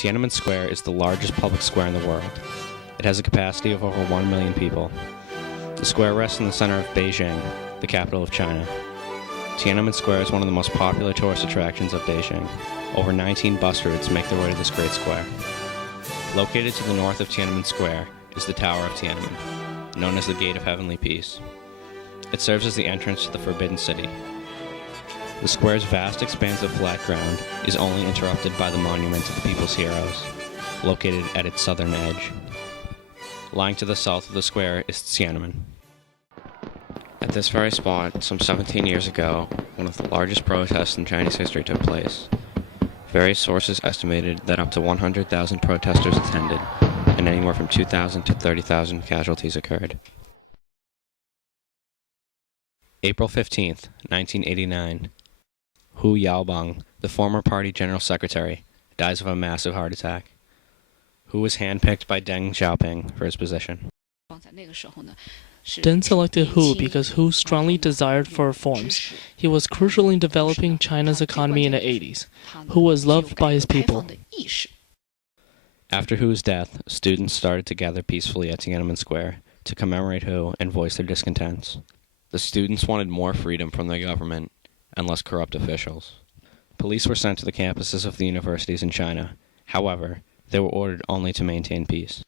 Tiananmen Square is the largest public square in the world. It has a capacity of over 1 million people. The square rests in the center of Beijing, the capital of China. Tiananmen Square is one of the most popular tourist attractions of Beijing. Over 19 bus routes make their way to this great square. Located to the north of Tiananmen Square is the Tower of Tiananmen, known as the Gate of Heavenly Peace. It serves as the entrance to the Forbidden City. The square's vast expanse of flat ground is only interrupted by the monument to the people's heroes, located at its southern edge. Lying to the south of the square is Tiananmen. At this very spot, some 17 years ago, one of the largest protests in Chinese history took place. Various sources estimated that up to 100,000 protesters attended, and anywhere from 2,000 to 30,000 casualties occurred. April 15th, 1989. Hu Yaobang, the former party general secretary, dies of a massive heart attack. Hu was handpicked by Deng Xiaoping for his position. Deng selected Hu because Hu strongly desired for reforms. He was crucial in developing China's economy in the 80s. Hu was loved by his people. After Hu's death, students started to gather peacefully at Tiananmen Square to commemorate Hu and voice their discontents. The students wanted more freedom from their government and less corrupt officials. Police were sent to the campuses of the universities in China. However, they were ordered only to maintain peace.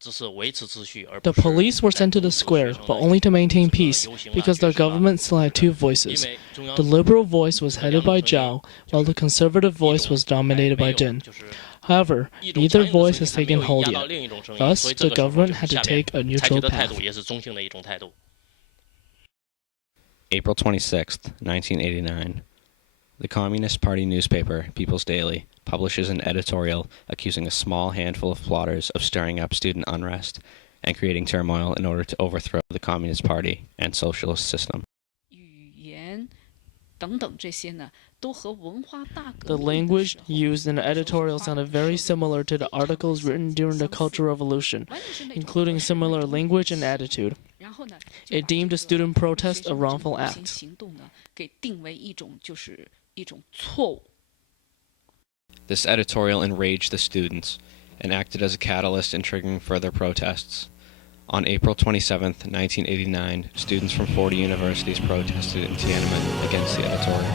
The police were sent to the square, but only to maintain peace, because their government still had two voices. The liberal voice was headed by Zhao, while the conservative voice was dominated by Deng. However, neither voice has taken hold yet. Thus, the government had to take a neutral path. April 26, 1989. The Communist Party newspaper, People's Daily, publishes an editorial accusing a small handful of plotters of stirring up student unrest and creating turmoil in order to overthrow the Communist Party and socialist system. The language used in the editorial sounded very similar to the articles written during the Cultural Revolution, including similar language and attitude. It deemed the student protest a wrongful act. This editorial enraged the students and acted as a catalyst in triggering further protests. On April 27, 1989, students from 40 universities protested in Tiananmen against the editorial.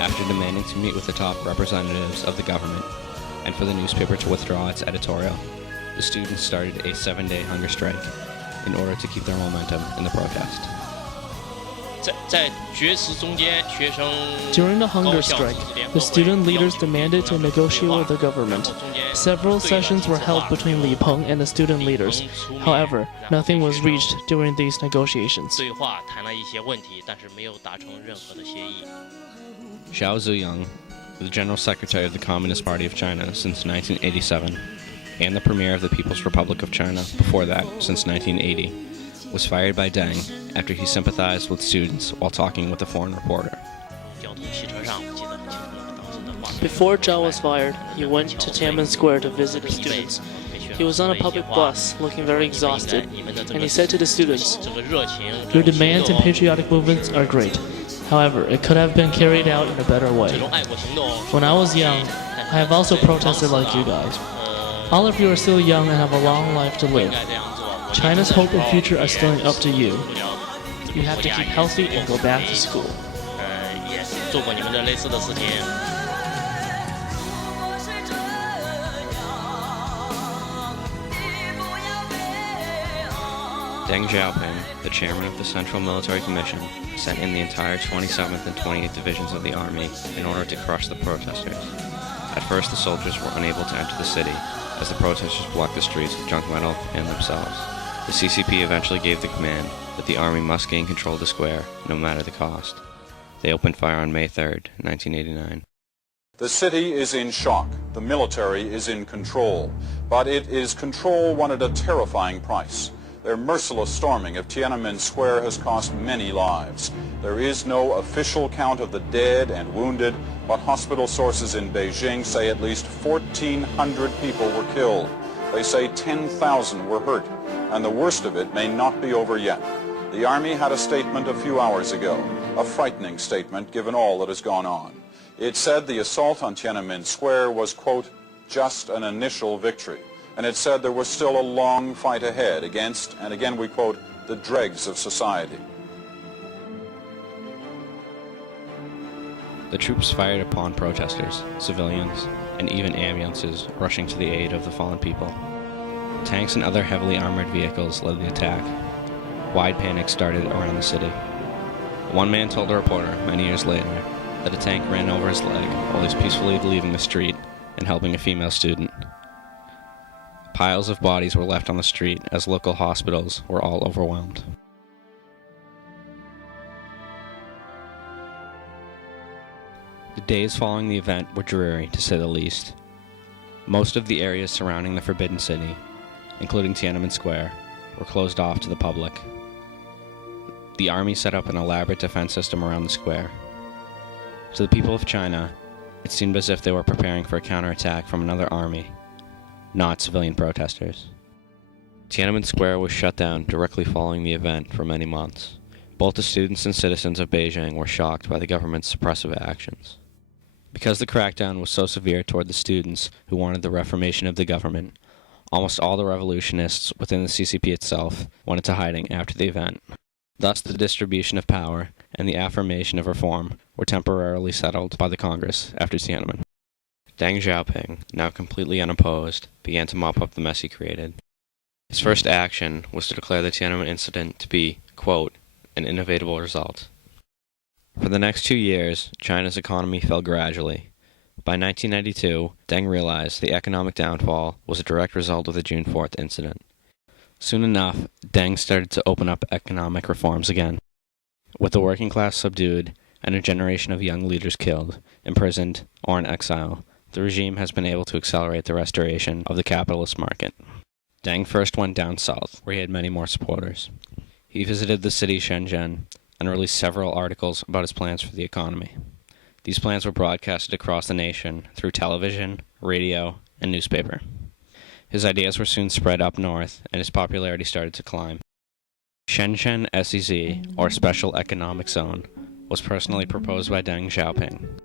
After demanding to meet with the top representatives of the government and for the newspaper to withdraw its editorial, the students started a 7-day hunger strike in order to keep their momentum in the protest. During the hunger strike, the student leaders demanded to negotiate with the government. Several sessions were held between Li Peng and the student leaders. However, nothing was reached during these negotiations. Zhao Ziyang, the General Secretary of the Communist Party of China since 1987, and the Premier of the People's Republic of China before that, since 1980, was fired by Deng after he sympathized with students while talking with a foreign reporter. Before Zhao was fired, he went to Tiananmen Square to visit the students. He was on a public bus, looking very exhausted, and he said to the students, "Your demands and patriotic movements are great. However, it could have been carried out in a better way. When I was young, I have also protested like you guys. All of you are still young and have a long life to live. China's hope and future are still up to you. You have to keep healthy and go back to school." Deng Xiaoping, the chairman of the Central Military Commission, sent in the entire 27th and 28th Divisions of the Army in order to crush the protesters. At first, the soldiers were unable to enter the city, as the protesters blocked the streets with junk metal and themselves. The CCP eventually gave the command that the army must gain control of the square, no matter the cost. They opened fire on May 3rd, 1989. The city is in shock. The military is in control. But it is control won at a terrifying price. Their merciless storming of Tiananmen Square has cost many lives. There is no official count of the dead and wounded, but hospital sources in Beijing say at least 1,400 people were killed. They say 10,000 were hurt, and the worst of it may not be over yet. The Army had a statement a few hours ago, a frightening statement given all that has gone on. It said the assault on Tiananmen Square was, quote, just an initial victory. And it said there was still a long fight ahead against, and again we quote, the dregs of society. The troops fired upon protesters, civilians, and even ambulances rushing to the aid of the fallen people. Tanks and other heavily armored vehicles led the attack. Wide panic started around the city. One man told a reporter many years later that a tank ran over his leg while he was peacefully leaving the street and helping a female student. Piles of bodies were left on the street as local hospitals were all overwhelmed. The days following the event were dreary, to say the least. Most of the areas surrounding the Forbidden City, including Tiananmen Square, were closed off to the public. The army set up an elaborate defense system around the square. To the people of China, it seemed as if they were preparing for a counterattack from another army, not civilian protesters. Tiananmen Square was shut down directly following the event for many months. Both the students and citizens of Beijing were shocked by the government's suppressive actions. Because the crackdown was so severe toward the students who wanted the reformation of the government, almost all the revolutionists within the CCP itself went into hiding after the event. Thus, the distribution of power and the affirmation of reform were temporarily settled by the Congress after Tiananmen. Deng Xiaoping, now completely unopposed, began to mop up the mess he created. His first action was to declare the Tiananmen incident to be, quote, an inevitable result. For the next 2 years, China's economy fell gradually. By 1992, Deng realized the economic downfall was a direct result of the June 4th incident. Soon enough, Deng started to open up economic reforms again. With the working class subdued and a generation of young leaders killed, imprisoned, or in exile, the regime has been able to accelerate the restoration of the capitalist market. Deng first went down south, where he had many more supporters. He visited the city Shenzhen and released several articles about his plans for the economy. These plans were broadcasted across the nation through television, radio, and newspaper. His ideas were soon spread up north, and his popularity started to climb. Shenzhen SEZ, or Special Economic Zone, was personally proposed by Deng Xiaoping.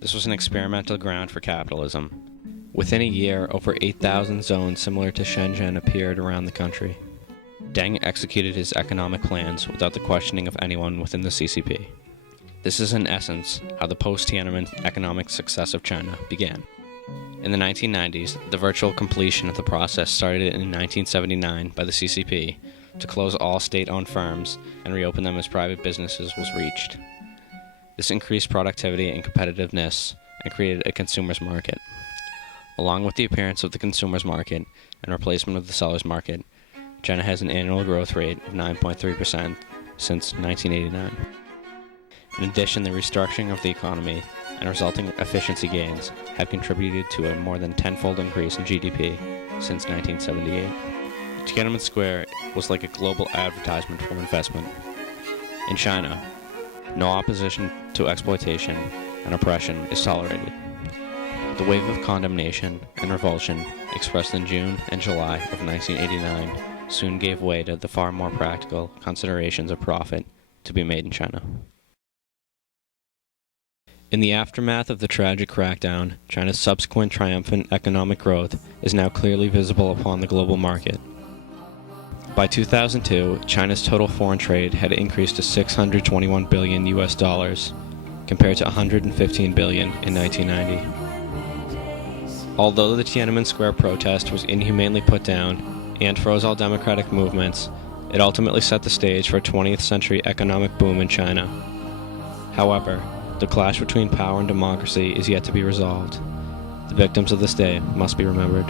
This was an experimental ground for capitalism. Within a year, over 8,000 zones similar to Shenzhen appeared around the country. Deng executed his economic plans without the questioning of anyone within the CCP. This is in essence how the post-Tiananmen economic success of China began. In the 1990s, the virtual completion of the process started in 1979 by the CCP to close all state-owned firms and reopen them as private businesses was reached. This increased productivity and competitiveness and created a consumer's market. Along with the appearance of the consumer's market and replacement of the seller's market, China has an annual growth rate of 9.3% since 1989. In addition, the restructuring of the economy and resulting efficiency gains have contributed to a more than tenfold increase in GDP since 1978. Tiananmen Square was like a global advertisement for investment. In China, no opposition to exploitation and oppression is tolerated. The wave of condemnation and revulsion expressed in June and July of 1989 soon gave way to the far more practical considerations of profit to be made in China. In the aftermath of the tragic crackdown, China's subsequent triumphant economic growth is now clearly visible upon the global market. By 2002, China's total foreign trade had increased to $621 billion US dollars, compared to $115 billion in 1990. Although the Tiananmen Square protest was inhumanely put down and froze all democratic movements, it ultimately set the stage for a 20th century economic boom in China. However, the clash between power and democracy is yet to be resolved. The victims of this day must be remembered.